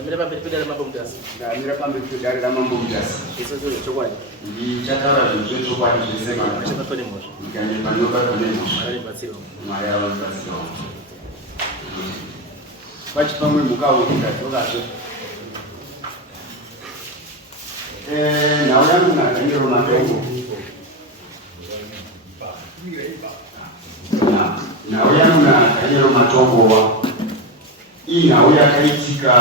Mira pambe kudari mambo mjasi. Isso ndio chokwadi. Ndi chatara zvinhu chokwadi zvisema. Chakafanya mosha. Ndikane panoba mosha. Ari batsiro. Maya batsiro. Pachipamwe mukawo ndikadzokazve. Nawo yangu nakaniro matongo. Nawo yangu nakaniro matongo wa. Inawo yakaitika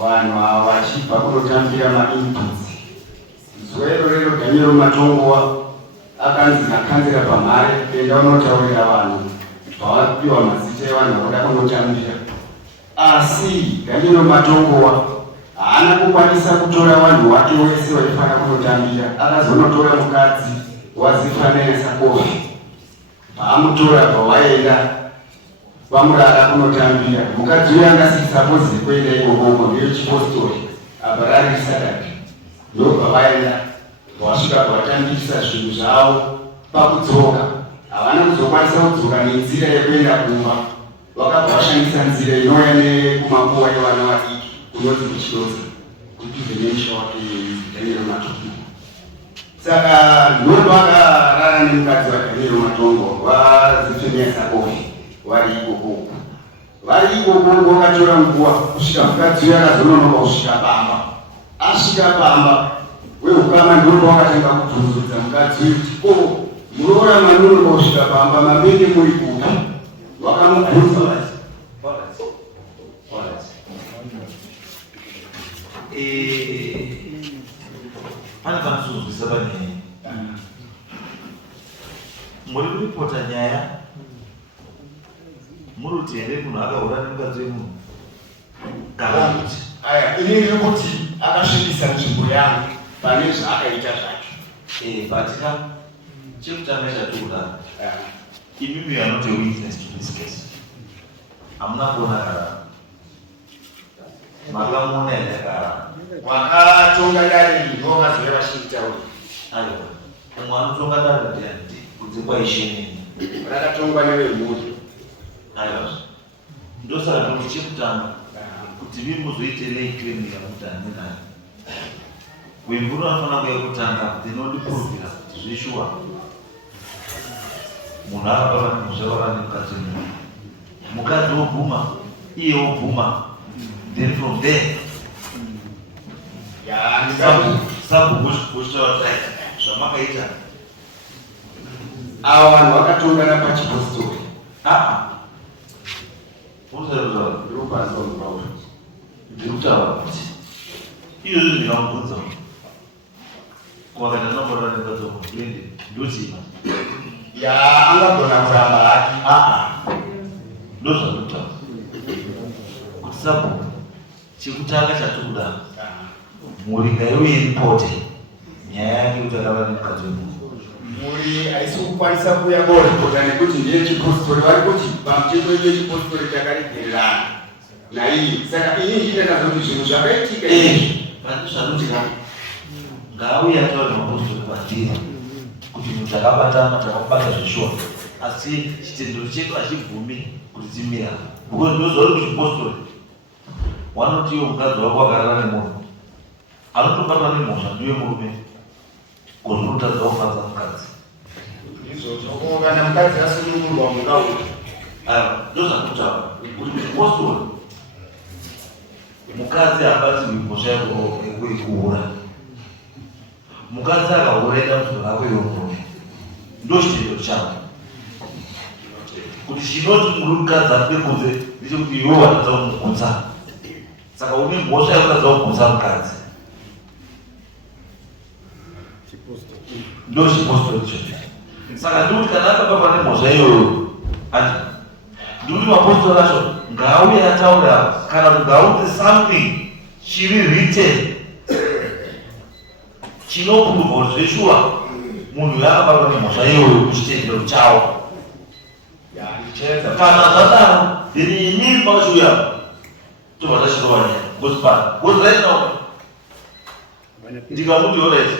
vanhu ava vachibva kunotambira mainputs. Zuwero rero Daniel Matongo akanzi nakanzira pamhare enda unotaurira vanhu pavapiwa mazita evanhu vanoda kunotambira. Asi Daniel Matongo haana kukwanisa kutora vanhu vake vese vaifana kunotambira. Akazonotora mukadzi waZifanesa Kofi. Paamutora pavaenda vamurara kunotambira. Mukadzi uyu angasisapozisi kuenda ikokoko ndiyo chipostori abarari sadaki. Ndobva vaenda vasvika pavatambisa zvinhu zvavo. Pakudzoka havana kuzokwanisa kudzoka nenzira yekuenda kumba. Vakabva vashandisa nzira inouya nekumakuva evana vadiki kunonzi kuchidosa kuchivenesha wake Daniel Matongo. Saka ndondo akarara nemukadzi waDaniel Matongo waZifanesa Kofi. Vari ikoko vakatora nguva kusvika mukadzi uyu akazononoka kusvika pamba. Asvika pamba wehukama ndondo wakatanga kubvunzudza mukadzi uyu kuti muroora manonoka kusvika pamba mamenge muri kuda. Vakamubvunza pane panosuzwisa panyaya muri kuripota nyaya muri kuti here munhu akaura nemukadzi wemunhu kana kuti ini ndiri kuti akasvibisa nzvimbo yangu pane zvaakaita zvake. Batika chekutanga chatikuda imimi anote witness to this case. Hamuna kuona karara makamuona here karara wakatonga dare ndo wakazouya vachitaura. aiwa umwe anotonga dare ndiani kunze kwaishenini rakatongwa nevemhuri. aiwa ndosaka kuti chekutanga kuti vimuzoitelei claim yakutanga nayo wemvura anofanira kuya kutanga kuti inondipuruvira kuti zvishuwa munhu akapara muzvaura nemukadzi wemunhu mukadzi wobvuma iye wobvuma then from there sabhukushtaura zvamakaita ava vanhu vakatongana pachipostori. Ndikutaura kuti izvozvo ndingamubvunza kwakaita nomborora nemukadzi womudende ndoziva angagona kuramba hake. ndozvandikutaura kuti sabhuku chekutanga chatikuda mhuri ngaiuye ripote nyaya yake kuti akava nemukadzi wemunhu. Mhuri haisi kukwanisa kuuya koripota nekuti ndiye chipostori. Vari kuti pamutemo wedu wechipostori takaregererana naiyi. Saka ini ndinatazoti zvinhu zvakaitika pane zvakutika ngaauye ataura mapostori kwandiri kuti munhu takabatana takabata zveshuwa asi chitendero chedu hachibvumi kuti timira because ndozvauri kuchipostori wanoti iwo mukadzi wako wakarara nemunhu anotobatwa nemhosva ndiwe murume kuzorotadza kufadza mukadzi izvozvo. Kana mukadzi asunungurwa mukauri ndozvakutaura kuti kuchipostori mukadzi habatirwi mhosva yekuura. Mukadzi akaura enda muzoro rako iwe murume ndochitendero changu kuti chinoti muri mukadzi apinde kunze ndechekuti iwe watadza kumugutsa. Saka une mhosva yekutadza kugutsa mukadzi. Ndo chipostori ichocho. Saka ndikuti kana akabva pane mhosva iyoyo ndikuti mapostori acho ngaauye ataura kana kuti ngaunze something chiri written chinopruvha kuti zveshuwa munhu yakabatwa nemhosva iyoyo kuchitendero chawo. Kana zvadaro then inini pachiuya tobva tachitova nyaya because right now ndikamuti alright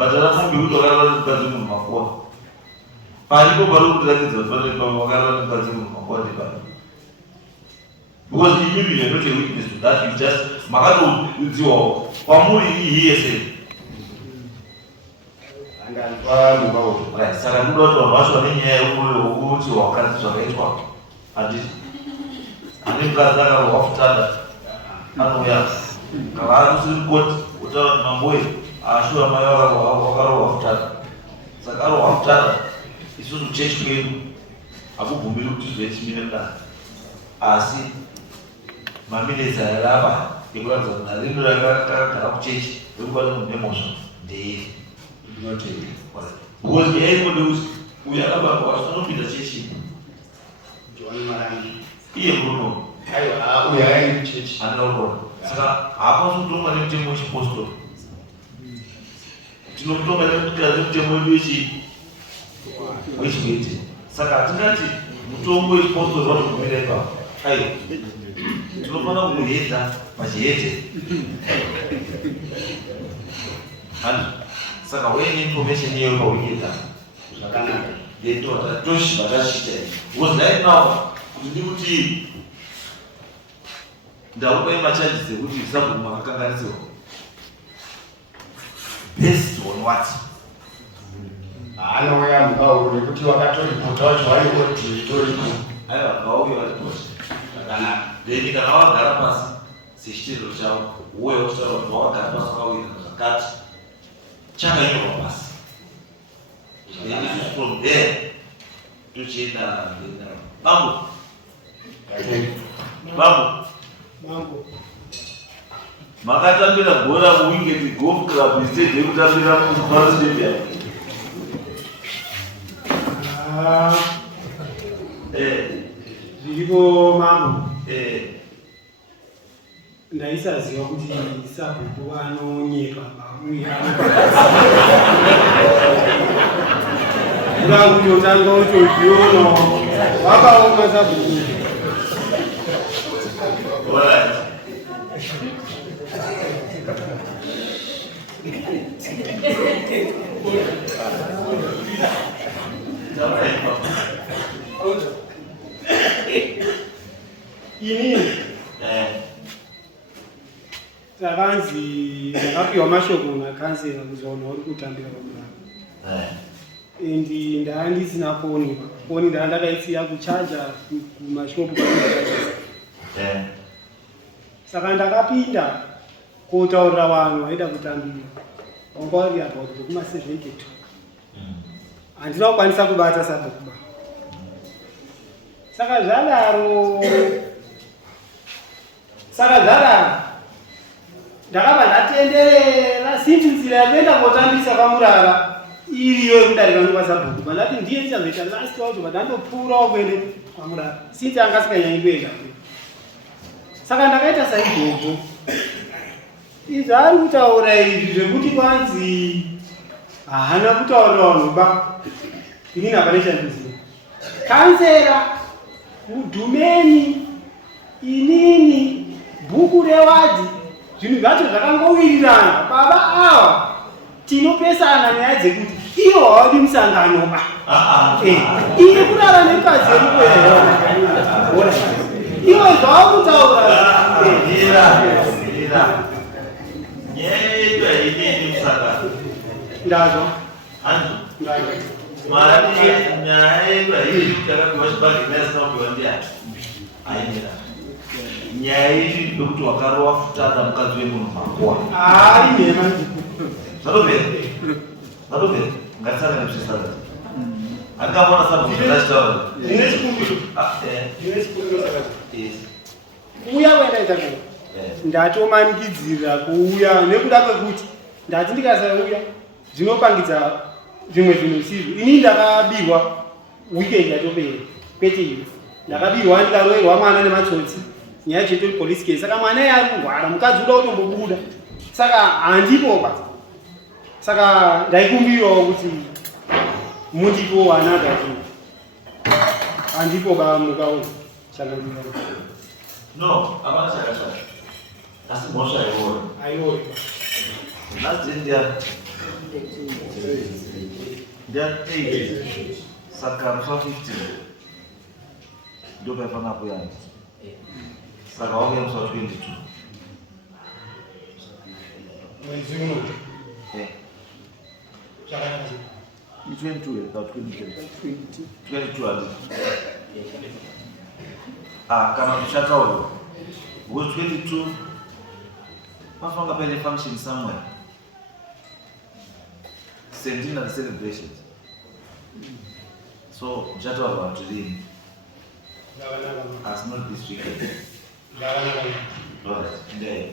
badala fungi kuti wakarara nemukadzi munhu makuwa paripo pari kutiratidza kuti pane wakarara nemukadzi munhu makuwa ndepari. Because you are not a witness to that, you just makatoudziwawo kwamuri iyi yese. Saka ndoda kuti vanhu vacho vane nyaya yokuti wakadzi zvakaitwa handiti ane mukadzi akarohwa futanda anouya kana ari kusiri koti kutaura kuti mamboye ashura mai wakarohwa futanda. Saka arohwa futanda isusu chechi kwedu hakubvumiri kuti zvetimire kudaro, asi maminedzi ayarapa ekuratidza kuti narindo rakagara kuchechi rekubata munhu nemhosva ndeiri ndinotenda because nyaya inode kuti uyu akabarwa anopinda chechi iye muruno uyu akaenda kuchechi anaurora. Saka hapasi kutonga nemutemo wechipostori, tinokutonga nemutemo wedu wechimete. Saka hatingati mutombo wechipostori vanogumira ipapo aiwa tinofana kumuhedza pachihedhe handi. Saka waine information iyoyo pauhedha zvakanaka ndetoshiva tachita because right now kuti ndikuti ndakupai macharges ekuti zvisaguma makakanganisirwa based on what anouya mubauro nekuti wakatoripota kuti waikotitoripo aiwa ngauye waripoti zvakanaka then kana wagara pasi sechitendero chavo uye uchitaura kuti wagara pasi wakawira zvakati chakaitwa pasi then isusu from there tochienda bambo makatambira bhora muwingeti golf club instead yekutambira mumvaro stadium. Zviripo mambo ndaisaziva kuti sabhuku anonyepa uye ura kutotanga utozviona wakaoma sabhuku. Inini takanzi ndakapiwa mashoko nakansera kuzoona uri kutambira pamurava and ndaandisina foni ndandakaisiya kuchaja kumashopu kwaaa. Saka ndakapinda kotaurira vanhu vaida kutambira wangauri about kuma72 handina kukwanisa kubata sabhukuba. Saka zvadaro ndakabva ndatenderera sinzi nzira yakuenda kotambisa pamurara iriyo yekudarika nokasabhukuba ndati ndiye ndichazoita last wacho vandandopfuurawo kuende pamurara sinzi anga sikanyanyi kuenda kwe. Saka ndakaita saibhobho izvi ari kutaura izvi zvekuti kwanzi haana kutaurira vanhu ba inini hapane chandiziva. Kansera mudhumeni inini bhuku rewadhi zvinhu zvacho zvakangowirirana baba ava tinopesana nyaya dzekuti ivo havadi musangano ba iye kurara nemukadzi erikweya ivo zvava kutaura nyaya yedu hainei musangano ndazvo mara nyaya yedu haii takapiwa chibage neasina kupiwa ndiani ainira nyaya yedu ndokuti wakarowa futanda mukadzi wemunhu makuwa nema zvatopera ngatisangane muzvisarati andikambona sabhuachitaura zvine chikumbiro kuuya kwaendaita ko ndatomanikidzira kuuya nekuda kwekuti ndati ndikasauya dzinopangidza zvimwe zvinhu sizvo. Ini ndakabirwa weekend yatopera kwete iwe ndakabirwa ndikaroerwa mwana nematsotsi nyaya chetori police case. Saka mwana iye ari kurwara mukadzi uda kutombobuda saka handipoba. Saka ndaikumbirawo kuti mundipo another thing handipoba mukaona chakanaka no hapana chakashata asi mhosva aiori aiori nhasi ndiani Then 8 saka mfa 15 ndio pafana hapo yani. Saka wao msa 22. Mwezi uno. Eh. Chakana. 22 about 22 hadi. Kama mshataona. Go 22. Mafanga pale function somewhere. Sending the celebrations. So, Jato about dream. As not this weekend. Alright, there.